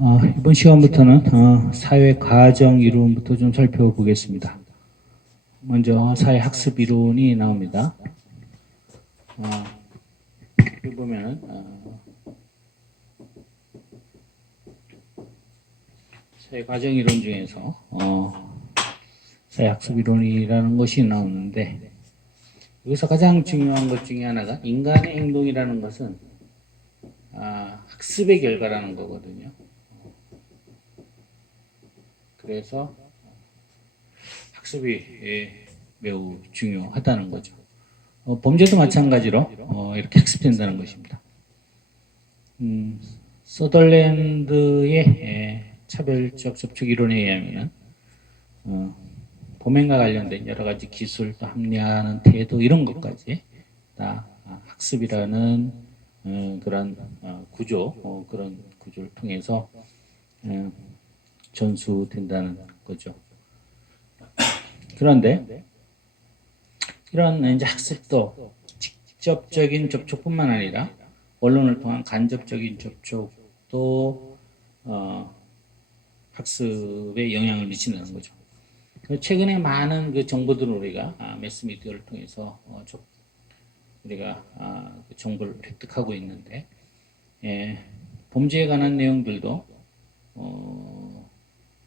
이번 시간부터는 사회 과정 이론부터 좀 살펴보겠습니다. 먼저 사회 학습 이론이 나옵니다. 여기 보면은 사회 과정 이론 중에서 사회 학습 이론이라는 것이 나오는데, 여기서 가장 중요한 것 중에 하나가 인간의 행동이라는 것은 학습의 결과라는 거거든요. 그래서 학습이 매우 중요하다는 거죠. 범죄도 마찬가지로 이렇게 학습된다는 것입니다. 서덜랜드의 차별적 접촉 이론에 의하면 범행과 관련된 여러 가지 기술, 또 합리화하는 태도 이런 것까지 다 학습이라는 그런 구조, 그런 구조를 통해서 전수된다는 거죠. 그런데 이런 이제 학습도 직접적인 접촉뿐만 아니라 언론을 통한 간접적인 접촉도 학습에 영향을 미친다는 거죠. 최근에 많은 그 정보들을 우리가 매스미디어를 통해서 우리가 그 정보를 획득하고 있는데, 범죄에 관한 내용들도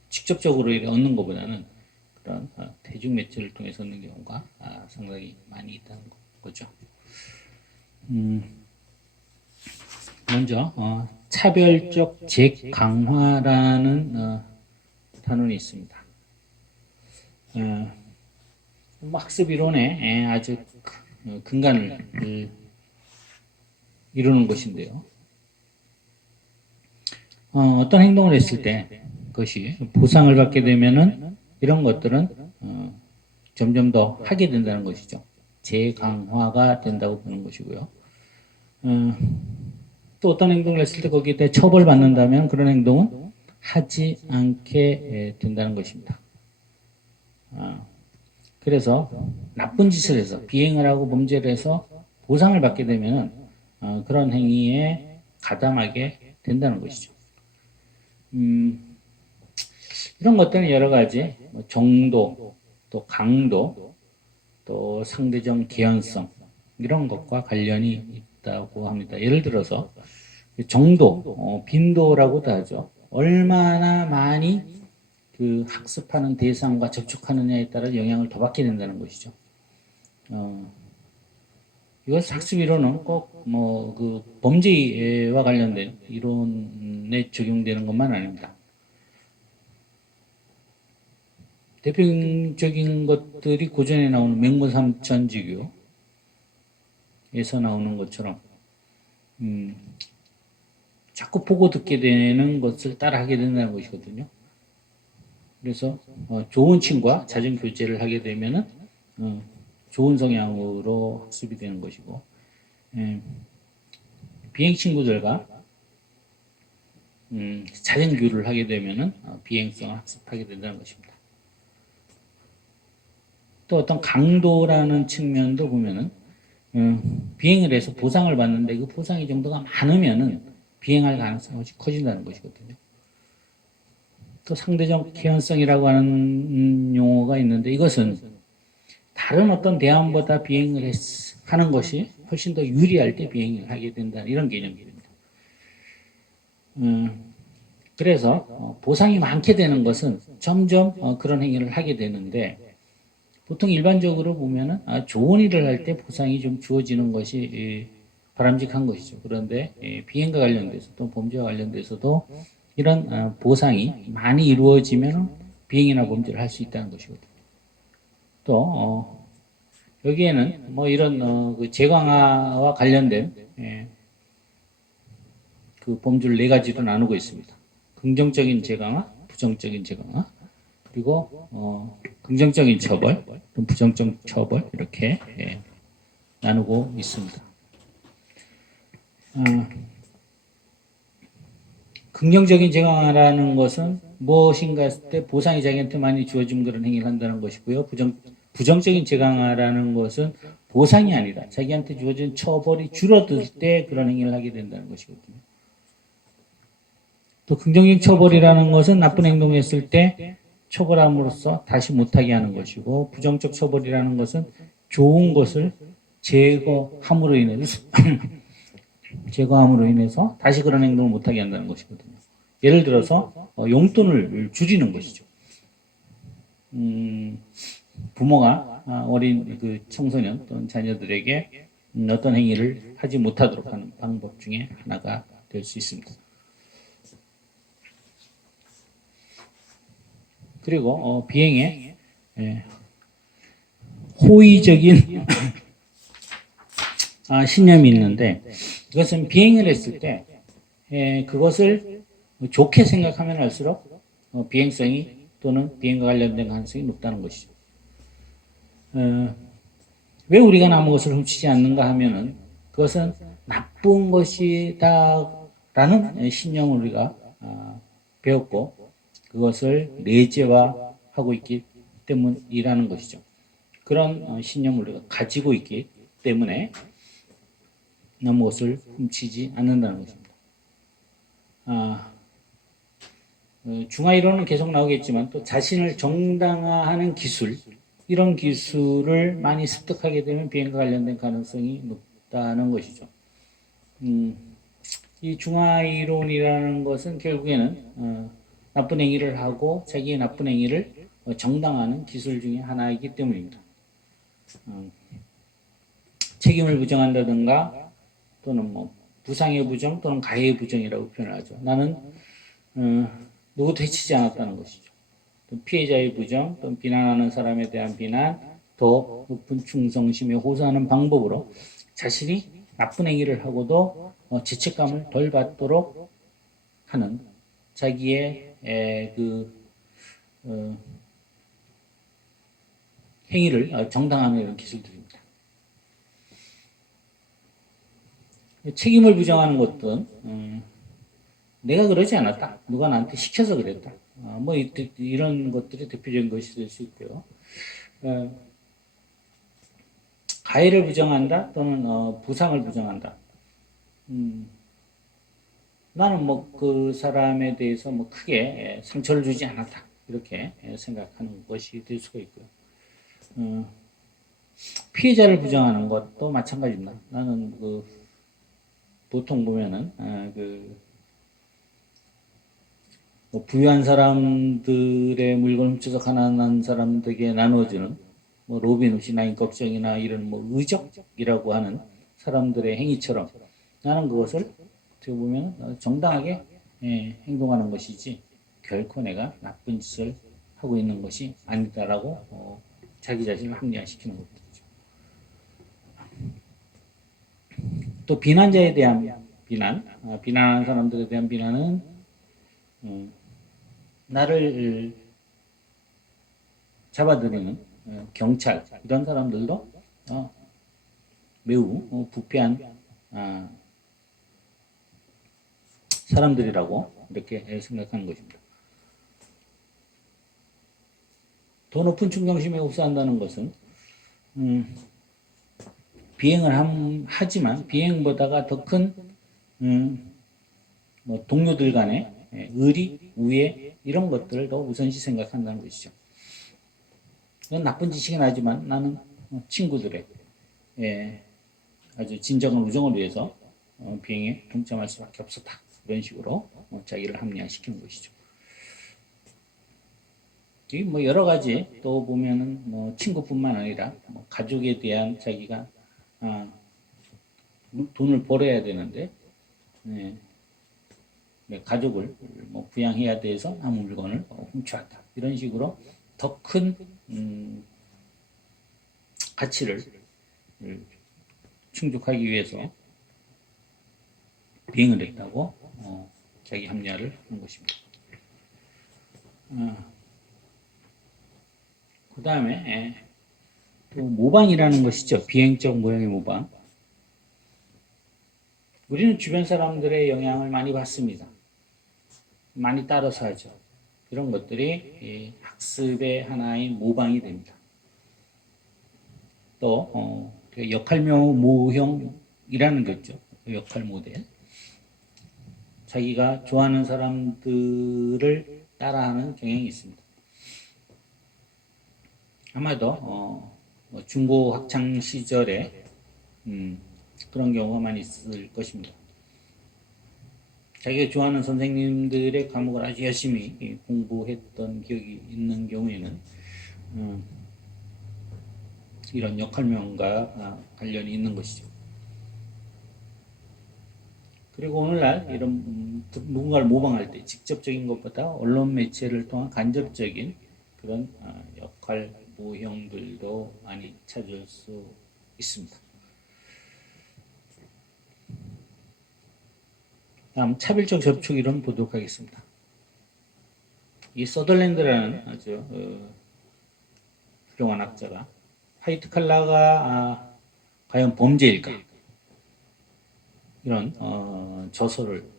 직접적으로 얻는 것보다는 그런 대중 매체를 통해서 얻는 경우가 상당히 많이 있다는 거죠. 먼저 차별적 재강화라는 단원이 있습니다. 학습 이론의 아주 근간을 이루는 것인데요. 어떤 행동을 했을 때 그것이 보상을 받게 되면은 이런 것들은 점점 더 하게 된다는 것이죠. 재강화가 된다고 보는 것이고요. 또 어떤 행동을 했을 때 거기에 대해 처벌받는다면 그런 행동은 하지 않게 된다는 것입니다. 그래서 나쁜 짓을 해서 비행을 하고 범죄를 해서 보상을 받게 되면은 그런 행위에 가담하게 된다는 것이죠. 이런 것들은 여러 가지 정도, 또 강도, 또 상대적 개연성 이런 것과 관련이 있다고 합니다. 예를 들어서 정도, 빈도라고도 하죠. 얼마나 많이 그 학습하는 대상과 접촉하느냐에 따라 영향을 더 받게 된다는 것이죠. 이것 학습 이론은 꼭 뭐 그 범죄와 관련된 이론에 적용되는 것만 아닙니다. 대표적인 것들이 고전에 나오는 맹모삼천지교에서 나오는 것처럼 자꾸 보고 듣게 되는 것을 따라하게 된다는 것이거든요. 그래서 좋은 친구와 잦은 교제를 하게 되면은 좋은 성향으로 학습이 되는 것이고, 비행 친구들과 잦은 교류를 하게 되면은 비행성을 학습하게 된다는 것입니다. 또 어떤 강도라는 측면도 보면은 비행을 해서 보상을 받는데 그 보상의 정도가 많으면은 비행할 가능성이 훨씬 커진다는 것이거든요. 또 상대적 개연성이라고 하는 용어가 있는데, 이것은 다른 어떤 대안보다 비행을 하는 것이 훨씬 더 유리할 때 비행을 하게 된다는 이런 개념입니다. 그래서 보상이 많게 되는 것은 점점 그런 행위를 하게 되는데, 보통 일반적으로 보면은 좋은 일을 할 때 보상이 좀 주어지는 것이 바람직한 것이죠. 그런데 비행과 관련돼서 또 범죄와 관련돼서도 이런 보상이 많이 이루어지면 비행이나 범죄를 할 수 있다는 것이거든요. 또 여기에는 뭐 이런 그 재강화와 관련된 그 범주를 4가지로 나누고 있습니다. 긍정적인 재강화, 부정적인 재강화, 그리고 긍정적인 처벌, 부정적 처벌 이렇게 나누고 있습니다. 긍정적인 재강화라는 것은 무엇인가 했을 때 보상이 자기한테 많이 주어진 그런 행위를 한다는 것이고요. 부정적인 재강화라는 것은 보상이 아니라 자기한테 주어진 처벌이 줄어들 때 그런 행위를 하게 된다는 것이거든요. 또 긍정적 처벌이라는 것은 나쁜 행동을 했을 때 처벌함으로써 다시 못하게 하는 것이고, 부정적 처벌이라는 것은 좋은 것을 제거함으로 인해서 제거함으로 인해서 다시 그런 행동을 못하게 한다는 것이거든요. 예를 들어서 용돈을 줄이는 것이죠. 부모가 어린 그 청소년 또는 자녀들에게 어떤 행위를 하지 못하도록 하는 방법 중에 하나가 될 수 있습니다. 그리고 비행에 호의적인 신념이 있는데, 이것은 비행을 했을 때 그것을 좋게 생각하면 할수록 비행성이 또는 비행과 관련된 가능성이 높다는 것이죠. 왜 우리가 남의 것을 훔치지 않는가 하면은 그것은 나쁜 것이다라는 신념을 우리가 배웠고, 그것을 내재화하고 있기 때문이라는 것이죠. 그런 신념을 우리가 가지고 있기 때문에 남의 것을 훔치지 않는다는 것입니다. 중화이론은 계속 나오겠지만 또 자신을 정당화하는 기술, 이런 기술을 많이 습득하게 되면 비행과 관련된 가능성이 높다는 것이죠. 이 중화이론이라는 것은 결국에는 나쁜 행위를 하고 자기의 나쁜 행위를 정당화하는 기술 중에 하나이기 때문입니다. 책임을 부정한다든가 또는 뭐 부상의 부정 또는 가해의 부정이라고 표현하죠. 나는 누구도 해치지 않았다는 것이죠. 피해자의 부정 또는 비난하는 사람에 대한 비난, 더 높은 충성심에 호소하는 방법으로 자신이 나쁜 행위를 하고도 죄책감을 덜 받도록 하는 자기의 행위를 정당화하는 이런 기술들입니다. 책임을 부정하는 것은 내가 그러지 않았다, 누가 나한테 시켜서 그랬다, 뭐 이런 것들이 대표적인 것이 될 수 있고요. 가해를 부정한다 또는 부상을 부정한다. 나는 뭐 그 사람에 대해서 뭐 크게 상처를 주지 않았다, 이렇게 생각하는 것이 될 수가 있고요. 피해자를 부정하는 것도 마찬가지입니다. 나는 보통 보면은 뭐 부유한 사람들의 물건을 훔쳐서 가난한 사람들에게 나눠주는 뭐 로빈훗이나 인격적이나 이런 뭐 의적이라고 하는 사람들의 행위처럼 나는 그것을 어떻게 보면 정당하게 행동하는 것이지 결코 내가 나쁜 짓을 하고 있는 것이 아니다라고 자기 자신을 합리화시키는 것들이죠. 또 비난자에 대한 비난하는 사람들에 대한 비난은 나를 잡아들이는 경찰, 이런 사람들도 매우 부패한 사람들이라고 이렇게 생각하는 것입니다. 더 높은 충성심에 흡수한다는 것은 비행을 하지만 비행보다가 더 큰 뭐 동료들 간의 의리, 우애 이런 것들을 더 우선시 생각한다는 것이죠. 이건 나쁜 짓이긴 하지만 나는 친구들의 아주 진정한 우정을 위해서 비행에 동참할 수밖에 없었다, 이런 식으로 자기를 합리화시키는 것이죠. 뭐 여러 가지 또 보면은 뭐 친구뿐만 아니라 뭐 가족에 대한 자기가 돈을 벌어야 되는데 가족을 뭐 부양해야 돼서 아무 물건을 훔쳐왔다, 이런 식으로 더 큰 가치를 충족하기 위해서 비행을 했다고 자기 합리화를 하는 것입니다. 그 다음에 또 모방이라는 것이죠. 비행적 모형의 모방. 우리는 주변 사람들의 영향을 많이 받습니다. 많이 따라서 하죠. 이런 것들이 학습의 하나의 모방이 됩니다. 또 역할 모형이라는 거 있죠. 역할 모델. 자기가 좋아하는 사람들을 따라하는 경향이 있습니다. 아마도 뭐 중고 학창 시절에 그런 경우가 많이 있을 것입니다. 자기가 좋아하는 선생님들의 과목을 아주 열심히 공부했던 기억이 있는 경우에는 이런 역할명과 관련이 있는 것이죠. 그리고 오늘날 이런 누군가를 모방할 때 직접적인 것보다 언론 매체를 통한 간접적인 그런 역할 모형들도 많이 찾을 수 있습니다. 다음 차별적 접촉 이론 보도록 하겠습니다. 이 서덜랜드라는 아주 훌륭한 학자가 화이트 칼라가 과연 범죄일까 이런 저서를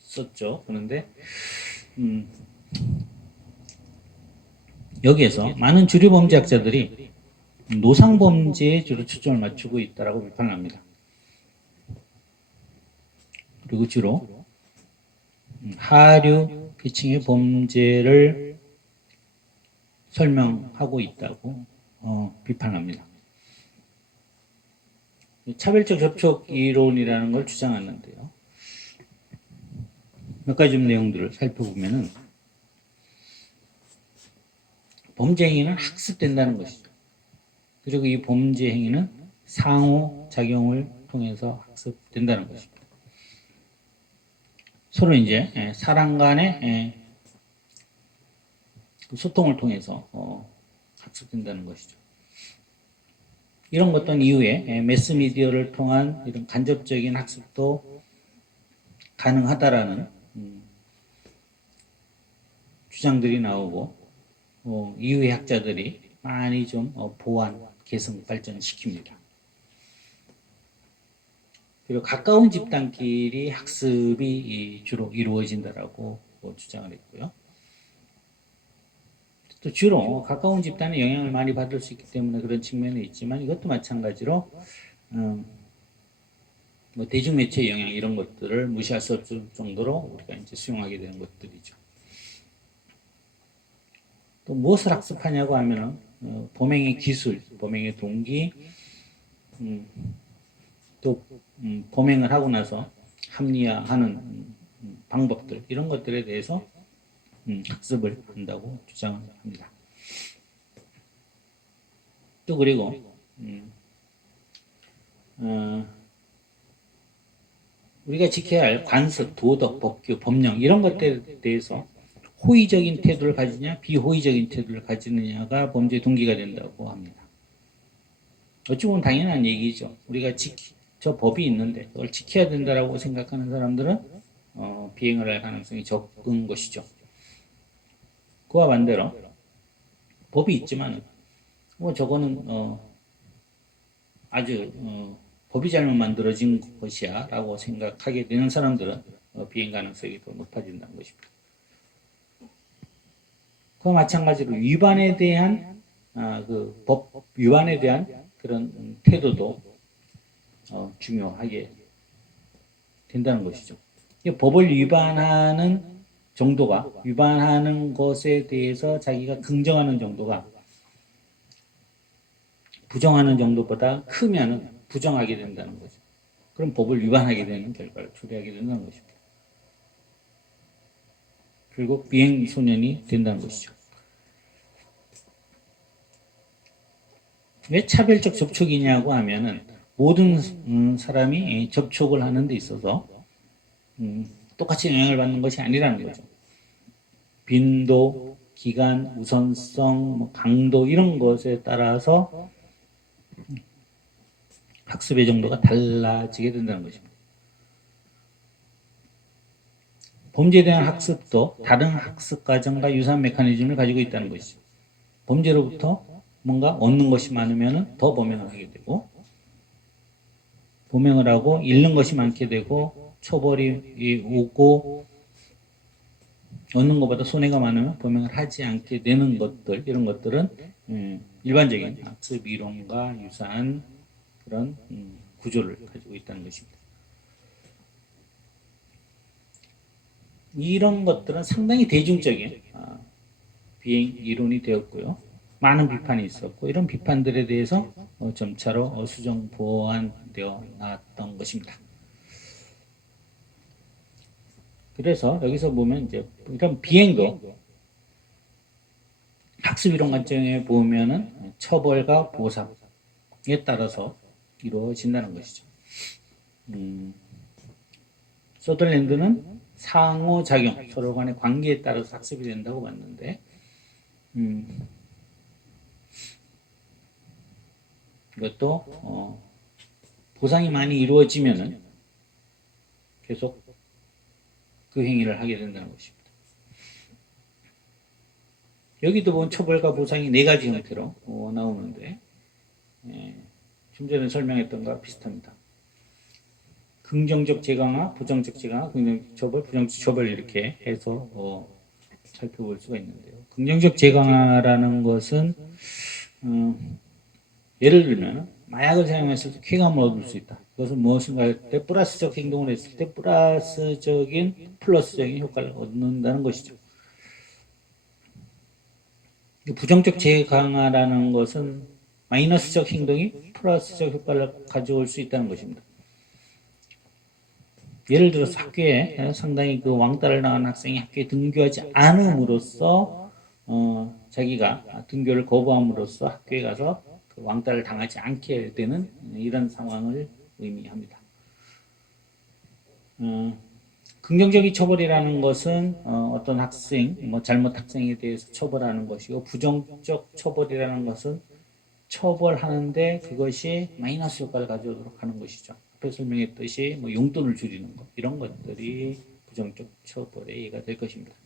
썼죠. 그런데 여기에서 많은 주류 범죄학자들이 노상 범죄에 주로 초점을 맞추고 있다라고 비판합니다. 그리고 주로 하류 계층의 범죄를 설명하고 있다고 비판합니다. 차별적 접촉 이론이라는 걸 주장하는데요. 몇 가지 좀 내용들을 살펴보면은 범죄 행위는 학습된다는 것이죠. 그리고 이 범죄 행위는 상호작용을 통해서 학습된다는 것입니다. 서로 이제 사람 간의 소통을 통해서 학습된다는 것이죠. 이런 것들 이후에 매스미디어를 통한 이런 간접적인 학습도 가능하다라는 주장들이 나오고 이후의 학자들이 많이 좀 보완, 개성, 발전시킵니다. 그리고 가까운 집단끼리 학습이 주로 이루어진다라고 주장을 했고요. 또 주로 가까운 집단의 영향을 많이 받을 수 있기 때문에 그런 측면이 있지만 이것도 마찬가지로 뭐 대중매체의 영향 이런 것들을 무시할 수 없을 정도로 우리가 이제 수용하게 되는 것들이죠. 또 무엇을 학습하냐고 하면은 범행의 기술, 범행의 동기, 또 범행을 하고 나서 합리화하는 방법들 이런 것들에 대해서 학습을 한다고 주장을 합니다. 또 그리고 우리가 지켜야 할 관습, 도덕, 법규, 법령 이런 것들에 대해서 호의적인 태도를 가지냐 비호의적인 태도를 가지느냐가 범죄 동기가 된다고 합니다. 어찌 보면 당연한 얘기죠. 우리가 저 법이 있는데 그걸 지켜야 된다고 생각하는 사람들은 비행을 할 가능성이 적은 것이죠. 그와 반대로 법이 있지만 뭐 저거는 아주 법이 잘못 만들어진 것이야 라고 생각하게 되는 사람들은 비행 가능성이 더 높아진다는 것입니다. 그와 마찬가지로 위반에 대한 그 법 위반에 대한 그런 태도도 중요하게 된다는 것이죠. 법을 위반하는 정도가 위반하는 것에 대해서 자기가 긍정하는 정도가 부정하는 정도보다 크면은 부정하게 된다는 거죠. 그럼 법을 위반하게 되는 결과를 초래하게 된다는 것입니다. 결국 비행 소년이 된다는 것이죠. 왜 차별적 접촉이냐고 하면은 모든 사람이 접촉을 하는 데 있어서 똑같이 영향을 받는 것이 아니라는 거죠. 빈도, 기간, 우선성, 강도 이런 것에 따라서 학습의 정도가 달라지게 된다는 것입니다. 범죄에 대한 학습도 다른 학습 과정과 유사한 메커니즘을 가지고 있다는 것이죠. 범죄로부터 뭔가 얻는 것이 많으면 더 범행을 하게 되고 범행을 하고 잃는 것이 많게 되고 처벌이 오고 얻는 것보다 손해가 많으면 범행을 하지 않게 되는 것들 이런 것들은 일반적인 학습 이론과 유사한 그런 구조를 가지고 있다는 것입니다. 이런 것들은 상당히 대중적인 비행 이론이 되었고요. 많은 비판이 있었고 이런 비판들에 대해서 점차로 수정 보완되어 나왔던 것입니다. 그래서 여기서 보면 이제 이런 비행도 학습 이론 관점에 보면은 처벌과 보상에 따라서 이루어진다는 것이죠. 서덜랜드는 상호작용, 서로 간의 관계에 따라서 학습이 된다고 봤는데, 이것도 보상이 많이 이루어지면은 계속 그 행위를 하게 된다는 것입니다. 여기도 보면 처벌과 보상이 네 가지 형태로 나오는데, 좀 전에 설명했던 것과 비슷합니다. 긍정적 제강화, 부정적 제강화, 긍정적 처벌, 부정적 처벌 이렇게 해서 살펴볼 수가 있는데요. 긍정적 제강화라는 것은 예를 들면 마약을 사용했을 때 쾌감을 얻을 수 있다. 그것은 무엇인가 할 때 플러스적 행동을 했을 때 플러스적인 효과를 얻는다는 것이죠. 부정적 제강화라는 것은 마이너스적 행동이 플러스적 효과를 가져올 수 있다는 것입니다. 예를 들어서 학교에 상당히 그 왕따를 당한 학생이 학교에 등교하지 않음으로써 자기가 등교를 거부함으로써 학교에 가서 그 왕따를 당하지 않게 되는 이런 상황을 의미합니다. 긍정적인 처벌이라는 것은 어떤 학생, 잘못 학생에 대해서 처벌하는 것이고 부정적 처벌이라는 것은 처벌하는데 그것이 마이너스 효과를 가져오도록 하는 것이죠. 앞에 설명했듯이 용돈을 줄이는 것 이런 것들이 부정적 처벌의 예가 될 것입니다.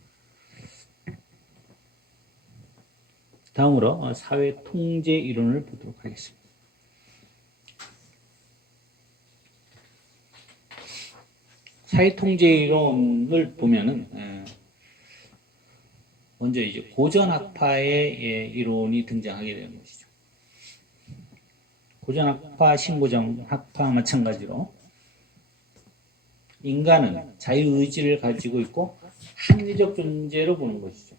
다음으로 사회 통제 이론을 보도록 하겠습니다. 사회 통제 이론을 보면은 먼저 이제 고전학파의 이론이 등장하게 되는 것이죠. 고전학파, 신고전학파 마찬가지로 인간은 자유의지를 가지고 있고 합리적 존재로 보는 것이죠.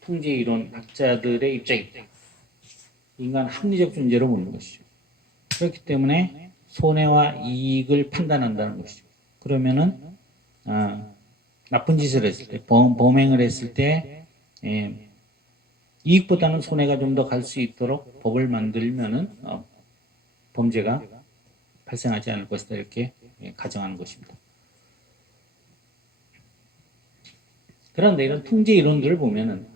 통제 이론 학자들의 입장입니다. 인간은 합리적 존재로 보는 것이죠. 그렇기 때문에 손해와 이익을 판단한다는 것이죠. 그러면은 나쁜 짓을 했을 때, 범행을 했을 때 이익보다는 손해가 좀 더 갈 수 있도록 법을 만들면은 범죄가 발생하지 않을 것이다 이렇게 가정하는 것입니다. 그런데 이런 통제 이론들을 보면은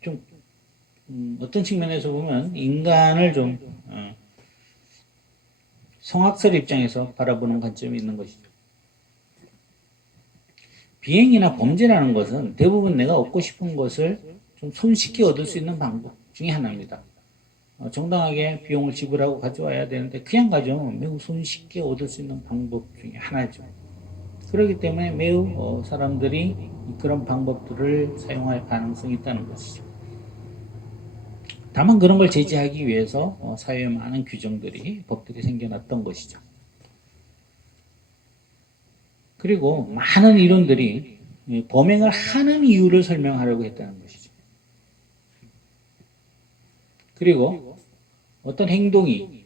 좀 어떤 측면에서 보면 인간을 좀 성악설 입장에서 바라보는 관점이 있는 것이죠. 비행이나 범죄라는 것은 대부분 내가 얻고 싶은 것을 좀 손쉽게 얻을 수 있는 방법 중에 하나입니다. 정당하게 비용을 지불하고 가져와야 되는데 그냥 가져오면 매우 손쉽게 얻을 수 있는 방법 중에 하나죠. 그렇기 때문에 매우 사람들이 그런 방법들을 사용할 가능성이 있다는 것이죠. 다만 그런 걸 제지하기 위해서 사회에 많은 규정들이, 법들이 생겨났던 것이죠. 그리고 많은 이론들이 범행을 하는 이유를 설명하려고 했다는 것이죠. 그리고 어떤 행동이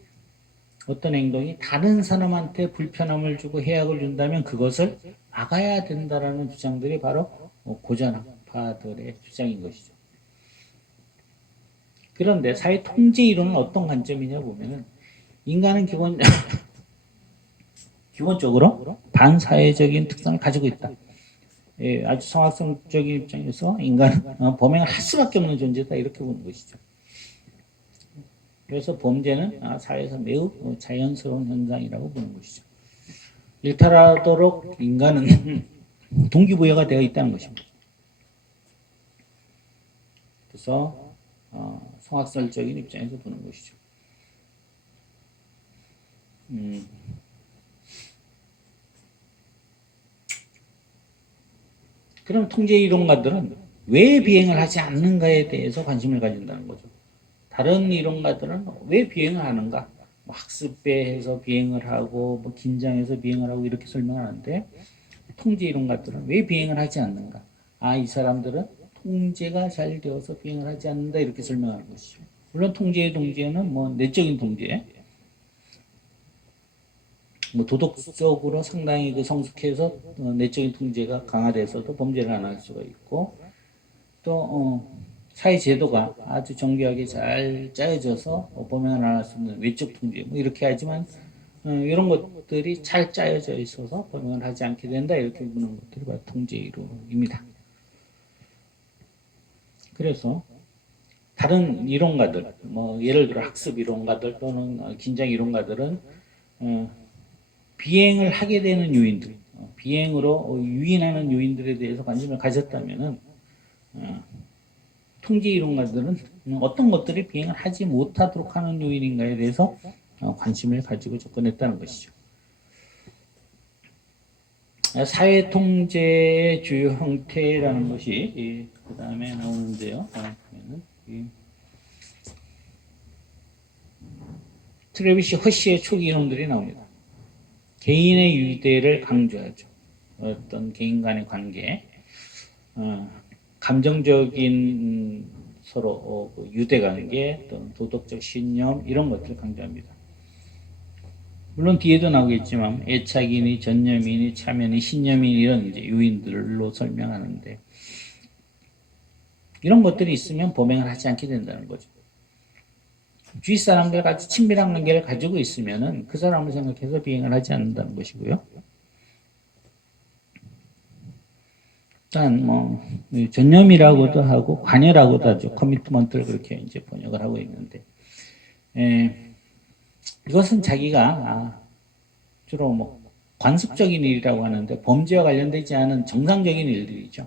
다른 사람한테 불편함을 주고 해악을 준다면 그것을 막아야 된다라는 주장들이 바로 고전학파들의 주장인 것이죠. 그런데 사회 통제 이론은 어떤 관점이냐 보면은 인간은 기본적으로 반사회적인 특성을 가지고 있다. 아주 성악성적인 입장에서 인간은 범행을 할 수밖에 없는 존재다 이렇게 보는 것이죠. 그래서 범죄는 사회에서 매우 자연스러운 현상이라고 보는 것이죠. 일탈하도록 인간은 동기부여가 되어 있다는 것입니다. 그래서 성악설적인 입장에서 보는 것이죠. 그럼 통제 이론가들은 왜 비행을 하지 않는가에 대해서 관심을 가진다는 거죠. 다른 이론가들은 왜 비행을 하는가? 뭐 학습배해서 비행을 하고 뭐 긴장해서 비행을 하고 이렇게 설명하는데 통제 이론가들은 왜 비행을 하지 않는가? 아, 이 사람들은 통제가 잘 되어서 비행을 하지 않는다 이렇게 설명하는 것이죠. 물론 통제의 동제는 뭐 내적인 통제, 뭐 도덕적으로 상당히 그 성숙해서 내적인 통제가 강화돼서도 범죄를 안 할 수가 있고 또 사회 제도가 아주 정교하게 잘 짜여져서 범행을 안 할 수 있는 외적 통제 뭐 이렇게 하지만 이런 것들이 잘 짜여져 있어서 범행을 하지 않게 된다 이렇게 보는 것들이 바로 통제 이론입니다. 그래서 다른 이론가들, 뭐 예를 들어 학습 이론가들 또는 긴장 이론가들은 비행을 하게 되는 요인들, 비행으로 유인하는 요인들에 대해서 관심을 가졌다면은 통제 이론가들은 어떤 것들이 비행을 하지 못하도록 하는 요인인가에 대해서 관심을 가지고 접근했다는 것이죠. 사회 통제의 주요 형태라는 것이 그 다음에 나오는데요. 트래비시 허시의 초기 이론들이 나옵니다. 개인의 유대를 강조하죠. 어떤 개인 간의 관계, 감정적인 서로 유대 관계, 또는 도덕적 신념 이런 것들을 강조합니다. 물론 뒤에도 나오겠지만 애착이니 전념이니 차면이 신념이니 이런 이제 요인들로 설명하는데 이런 것들이 있으면 범행을 하지 않게 된다는 거죠. 주위 사람들 같이 친밀한 관계를 가지고 있으면은 그 사람을 생각해서 비행을 하지 않는다는 것이고요. 일단 뭐 전념이라고도 하고 관여라고도 하죠. 커미트먼트를 그렇게 이제 번역을 하고 있는데 이것은 자기가 주로 뭐 관습적인 일이라고 하는데 범죄와 관련되지 않은 정상적인 일들이죠.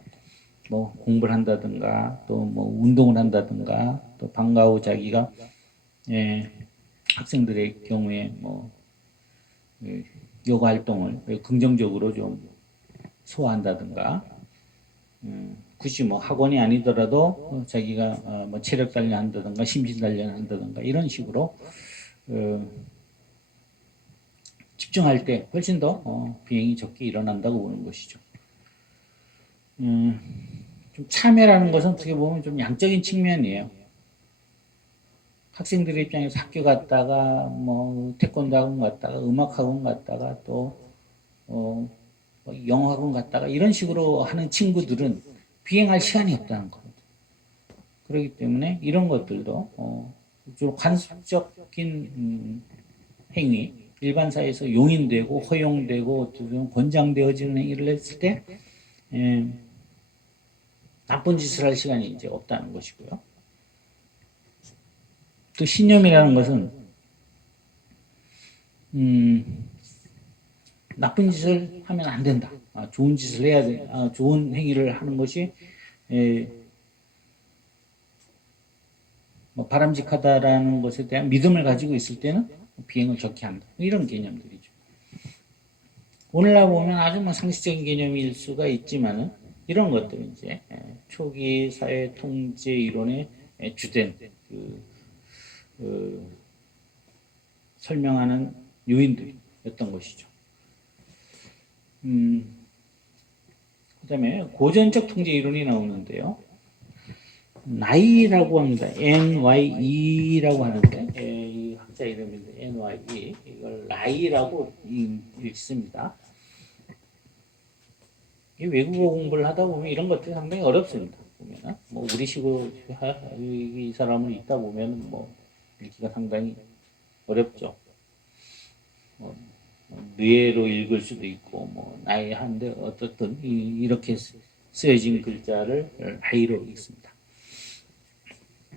뭐 공부를 한다든가 또 뭐 운동을 한다든가 또 방과 후 자기가 학생들의 경우에 뭐 요가 활동을 긍정적으로 좀 소화한다든가 굳이 뭐 학원이 아니더라도 자기가 뭐 체력 단련 한다든가 심신 단련 한다든가 이런 식으로 집중할 때 훨씬 더 비행이 적게 일어난다고 보는 것이죠. 좀 참여라는 것은 어떻게 보면 좀 양적인 측면이에요. 학생들의 입장에서 학교 갔다가 뭐 태권도 학원 갔다가 음악 학원 갔다가 또 영어 학원 갔다가 이런 식으로 하는 친구들은 비행할 시간이 없다는 거거든요. 그렇기 때문에 이런 것들도 주로 관습적인 행위, 일반 사회에서 용인되고 허용되고 권장되어지는 행위를 했을 때 나쁜 짓을 할 시간이 이제 없다는 것이고요. 또 신념이라는 것은 나쁜 짓을 하면 안 된다. 좋은 짓을 해야 돼. 좋은 행위를 하는 것이 뭐 바람직하다라는 것에 대한 믿음을 가지고 있을 때는 비행을 적게 한다. 이런 개념들이죠. 오늘날 보면 아주 뭐 상식적인 개념일 수가 있지만은 이런 것들은 이제 초기 사회 통제 이론의 주된 설명하는 요인들이었던 것이죠. 그다음에 고전적 통제 이론이 나오는데요. 나이라고 합니다. NYE라고 하는데 이 학자 이름인데 NYE 이걸 나이라고 읽습니다. 이 외국어 공부를 하다 보면 이런 것들이 상당히 어렵습니다. 보면은 뭐 우리식으로 이 사람을 읽다 보면 뭐 읽기가 상당히 어렵죠. 뇌로 읽을 수도 있고 뭐 나이 한데 어떻든 이렇게 쓰여진 글자를 나이로 읽습니다.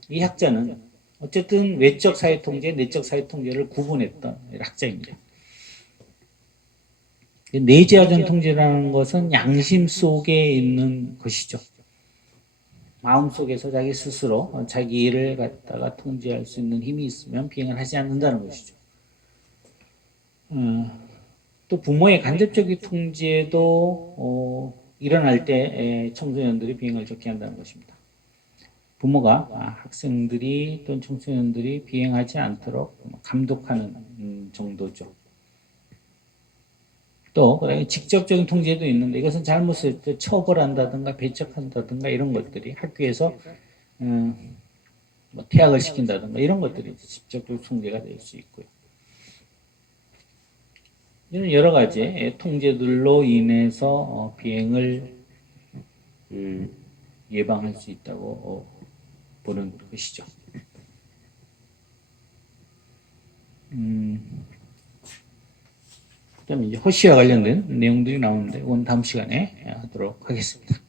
이 학자는 어쨌든 외적 사회 통제, 내적 사회 통제를 구분했던 학자입니다. 내재하전 통제라는 것은 양심 속에 있는 것이죠. 마음속에서 자기 스스로 자기 일을 갖다가 통제할 수 있는 힘이 있으면 비행을 하지 않는다는 것이죠. 또 부모의 간접적인 통제도 일어날 때 청소년들이 비행을 좋게 한다는 것입니다. 부모가 학생들이 또는 청소년들이 비행하지 않도록 감독하는 정도죠. 또 직접적인 통제도 있는데 이것은 잘못했을 때 처벌한다든가 배척한다든가 이런 것들이 학교에서 뭐 퇴학을 시킨다든가 이런 것들이 직접적 통제가 될 수 있고요. 이런 여러 가지 통제들로 인해서 비행을 예방할 수 있다고 보는 것이죠. 그다음에 이제 허쉬와 관련된 내용들이 나오는데 그건 다음 시간에 하도록 하겠습니다.